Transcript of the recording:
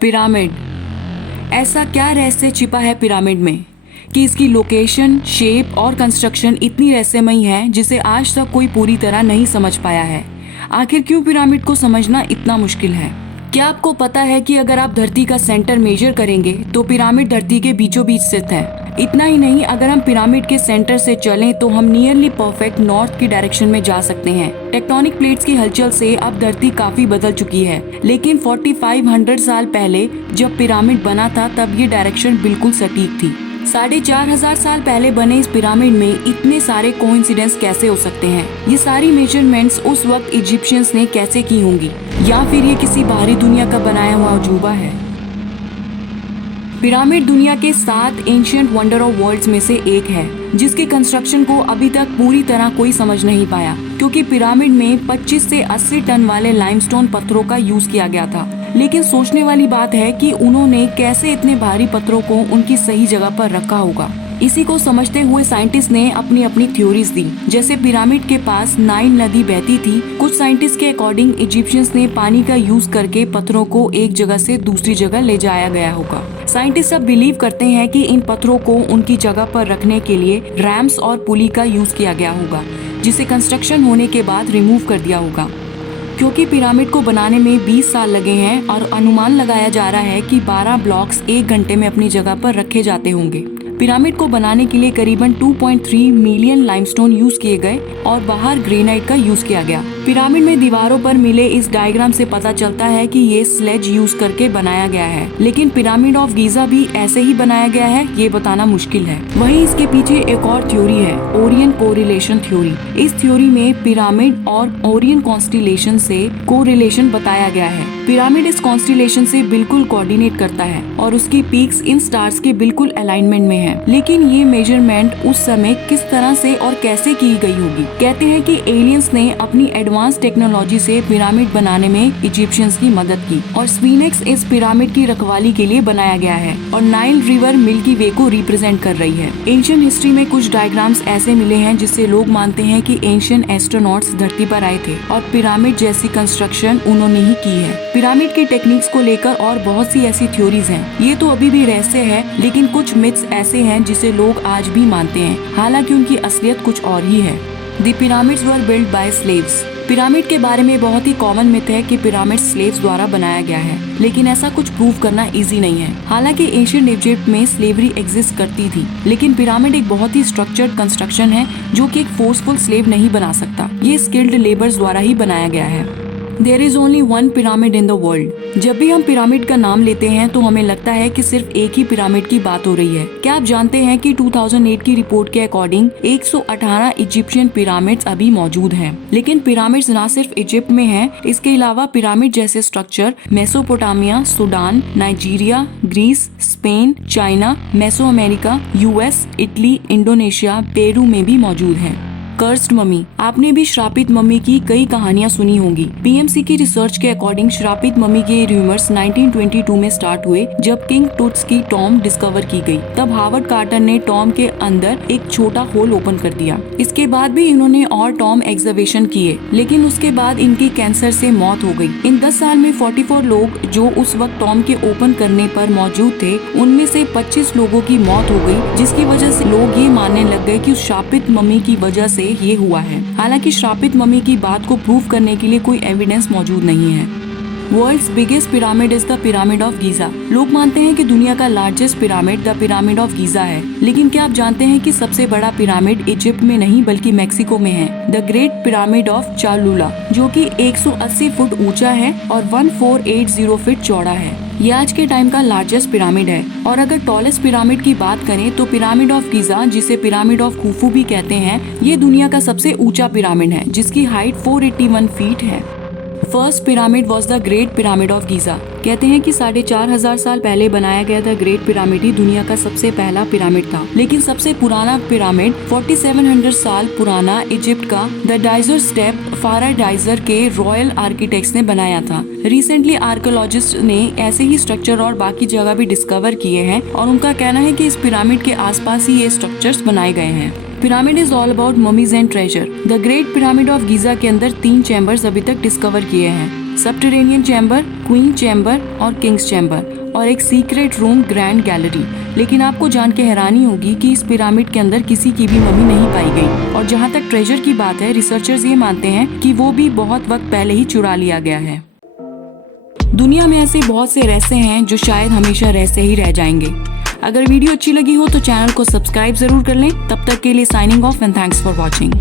Pyramid. ऐसा क्या रहस्य छिपा है पिरामिड में कि इसकी लोकेशन, शेप और कंस्ट्रक्शन इतनी रहस्यमयी है जिसे आज तक कोई पूरी तरह नहीं समझ पाया है। आखिर क्यों पिरामिड को समझना इतना मुश्किल है? क्या आपको पता है कि अगर आप धरती का सेंटर मेजर करेंगे तो पिरामिड धरती के बीचों बीच स्थित है। इतना ही नहीं, अगर हम पिरामिड के सेंटर से चलें तो हम नियरली परफेक्ट नॉर्थ की डायरेक्शन में जा सकते हैं। टेक्टोनिक प्लेट्स की हलचल से अब धरती काफी बदल चुकी है, लेकिन 4500 साल पहले जब पिरामिड बना था तब ये डायरेक्शन बिल्कुल सटीक थी। 4500 साल पहले बने इस पिरामिड में इतने सारे कोइंसिडेंस कैसे हो सकते हैं? ये सारी मेजरमेंट्स उस वक्त इजिप्शियंस ने कैसे की होंगी, या फिर ये किसी बाहरी दुनिया का बनाया हुआ अजूबा है? पिरामिड दुनिया के 7 एंशिएंट वंडर ऑफ वर्ल्ड्स में से एक है, जिसके कंस्ट्रक्शन को अभी तक पूरी तरह कोई समझ नहीं पाया, क्योंकि पिरामिड में 25 से 80 टन वाले लाइमस्टोन पत्थरों का यूज किया गया था। लेकिन सोचने वाली बात है कि उन्होंने कैसे इतने भारी पत्थरों को उनकी सही जगह पर रखा होगा। इसी को समझते हुए साइंटिस्ट ने अपनी अपनी थ्योरीज दी। जैसे पिरामिड के पास नाइल नदी बहती थी। कुछ साइंटिस्ट के अकॉर्डिंग इजिप्शियंस ने पानी का यूज करके पत्थरों को एक जगह से दूसरी जगह ले जाया गया होगा। साइंटिस्ट अब बिलीव करते हैं कि इन पत्थरों को उनकी जगह पर रखने के लिए रैम्स और पुली का यूज किया गया होगा, जिसे कंस्ट्रक्शन होने के बाद रिमूव कर दिया होगा। क्योंकि पिरामिड को बनाने में 20 साल लगे हैं और अनुमान लगाया जा रहा है कि 12 ब्लॉक्स 1 घंटे में अपनी जगह पर रखे जाते होंगे। पिरामिड को बनाने के लिए करीबन 2.3 मिलियन लाइमस्टोन यूज किए गए और बाहर ग्रेनाइट का यूज किया गया। पिरामिड में दीवारों पर मिले इस डायग्राम से पता चलता है कि ये स्लेज यूज करके बनाया गया है, लेकिन पिरामिड ऑफ गीजा भी ऐसे ही बनाया गया है ये बताना मुश्किल है। वहीं इसके पीछे एक और थ्योरी है, ओरियन कोरिलेशन थ्योरी। इस थ्योरी में पिरामिड और ओरियन कॉन्स्टिलेशन से कोरिलेशन बताया गया है। पिरामिड इस कॉन्स्टिलेशन से बिल्कुल कोऑर्डिनेट करता है और उसकी पीक्स इन स्टार्स के बिल्कुल अलाइनमेंट में है। लेकिन ये मेजरमेंट उस समय किस तरह से और कैसे की गई होगी? कहते हैं कि एलियंस ने अपनी एडवांस टेक्नोलॉजी से पिरामिड बनाने में इजिप्शियंस की मदद की और स्फीनिक्स इस पिरामिड की रखवाली के लिए बनाया गया है और नाइल रिवर मिल्की वे को रिप्रेजेंट कर रही है। एंशिएंट हिस्ट्री में कुछ डायग्राम्स ऐसे मिले हैं जिससे लोग मानते हैं कि एंशिएंट एस्ट्रोनॉट्स धरती पर आए थे और पिरामिड जैसी कंस्ट्रक्शन उन्होंने ही की है। पिरामिड की टेक्निक्स को लेकर और बहुत सी ऐसी थ्योरीज हैं। ये तो अभी भी रहस्य है, लेकिन कुछ मिथ्स ऐसे हैं जिसे लोग आज भी मानते हैं, हालांकि उनकी असलियत कुछ और ही है। The pyramids were built by slaves. Pyramid के बारे में बहुत ही कॉमन मिथ है कि पिरामिड स्लेव्स द्वारा बनाया गया है, लेकिन ऐसा कुछ प्रूव करना इजी नहीं है। हालांकि एंशिएंट इजिप्ट में स्लेवरी एग्जिस्ट करती थी, लेकिन पिरामिड एक बहुत ही स्ट्रक्चर्ड कंस्ट्रक्शन है जो कि एक फोर्सफुल स्लेव नहीं बना सकता। ये स्किल्ड लेबर्स द्वारा ही बनाया गया है। There is only one pyramid in the world। जब भी हम पिरामिड का नाम लेते हैं तो हमें लगता है कि सिर्फ एक ही पिरामिड की बात हो रही है। क्या आप जानते हैं कि 2008 की रिपोर्ट के अकॉर्डिंग 118 इजिप्शियन पिरामिड्स अभी मौजूद हैं। लेकिन पिरामिड्स ना सिर्फ इजिप्ट में हैं, इसके अलावा पिरामिड जैसे structure Mesopotamia, Sudan, Nigeria, Greece, Spain, China, Mesoamerica, US, Italy, Indonesia, Peru में भी मौजूद हैं। Cursed mummy. आपने भी श्रापित मम्मी की कई कहानियां सुनी होंगी। पीएमसी की रिसर्च के अकॉर्डिंग श्रापित मम्मी के रूमर्स 1922 में स्टार्ट हुए जब किंग टुट्स की टॉम्ब डिस्कवर की गई। तब हार्वर्ड कार्टर ने टॉम्ब के अंदर एक छोटा होल ओपन कर दिया। इसके बाद भी इन्होंने और टॉम्ब एक्सकवेशन किए, लेकिन उसके बाद इनकी कैंसर से मौत हो गई। इन 10 साल में 44 लोग जो उस वक्त टॉम्ब के ओपन करने पर मौजूद थे, उनमें से 25 लोगों की मौत हो गई, जिसकी वजह से लोग ये मानने लग गए कि उस श्रापित मम्मी की वजह से ये हुआ है। हालांकि श्रापित मम्मी की बात को प्रूव करने के लिए कोई एविडेंस मौजूद नहीं है। World's biggest pyramid is the pyramid of Giza. लोग मानते हैं कि दुनिया का largest pyramid the pyramid of Giza है, लेकिन क्या आप जानते हैं कि सबसे बड़ा पिरामिड इजिप्ट में नहीं बल्कि मेक्सिको में है? द ग्रेट पिरामिड ऑफ चालुला, जो कि 180 फुट ऊंचा है और 1480 फीट चौड़ा है। ये आज के टाइम का लार्जेस्ट पिरामिड है। और अगर टॉलेस्ट पिरामिड की बात करें तो पिरामिड ऑफ गीजा, जिसे पिरामिड ऑफ खुफू भी कहते हैं, ये दुनिया का सबसे ऊंचा पिरामिड है, जिसकी हाइट 481 फीट है। First pyramid was the great pyramid of Giza. कहते हैं कि 4500 साल पहले बनाया गया था ग्रेट पिरामिड ही दुनिया का सबसे पहला पिरामिड था। लेकिन सबसे पुराना पिरामिड 4700 साल पुराना इजिप्ट का द डाइजर स्टेप फारा डाइजर के रॉयल आर्किटेक्ट्स ने बनाया था। रिसेंटली आर्कियोलॉजिस्ट ने ऐसे ही स्ट्रक्चर और बाकी जगह भी डिस्कवर किए हैं और उनका कहना है कि इस पिरामिड के आसपास ही ये स्ट्रक्चर्स बनाए गए हैं। Pyramid is all about mummies and treasure. The great pyramid of Giza के अंदर 3 चैम्बर्स अभी तक डिस्कवर किए हैं। सबटेरेनियन चैम्बर, क्वीन चैम्बर और किंग्स चैम्बर और एक सीक्रेट रूम, ग्रैंड गैलरी। लेकिन आपको जान के हैरानी होगी कि इस पिरामिड के अंदर किसी की भी मम्मी नहीं पाई गई। और जहाँ तक ट्रेजर की बात है, रिसर्चर्स ये मानते हैं कि वो भी बहुत वक्त पहले ही चुरा लिया गया है। दुनिया में ऐसे बहुत से रहस्य हैं जो शायद हमेशा रहस्य ही रह जाएंगे। अगर वीडियो अच्छी लगी हो तो चैनल को सब्सक्राइब जरूर कर लें। तब तक के लिए signing off and thanks for watching.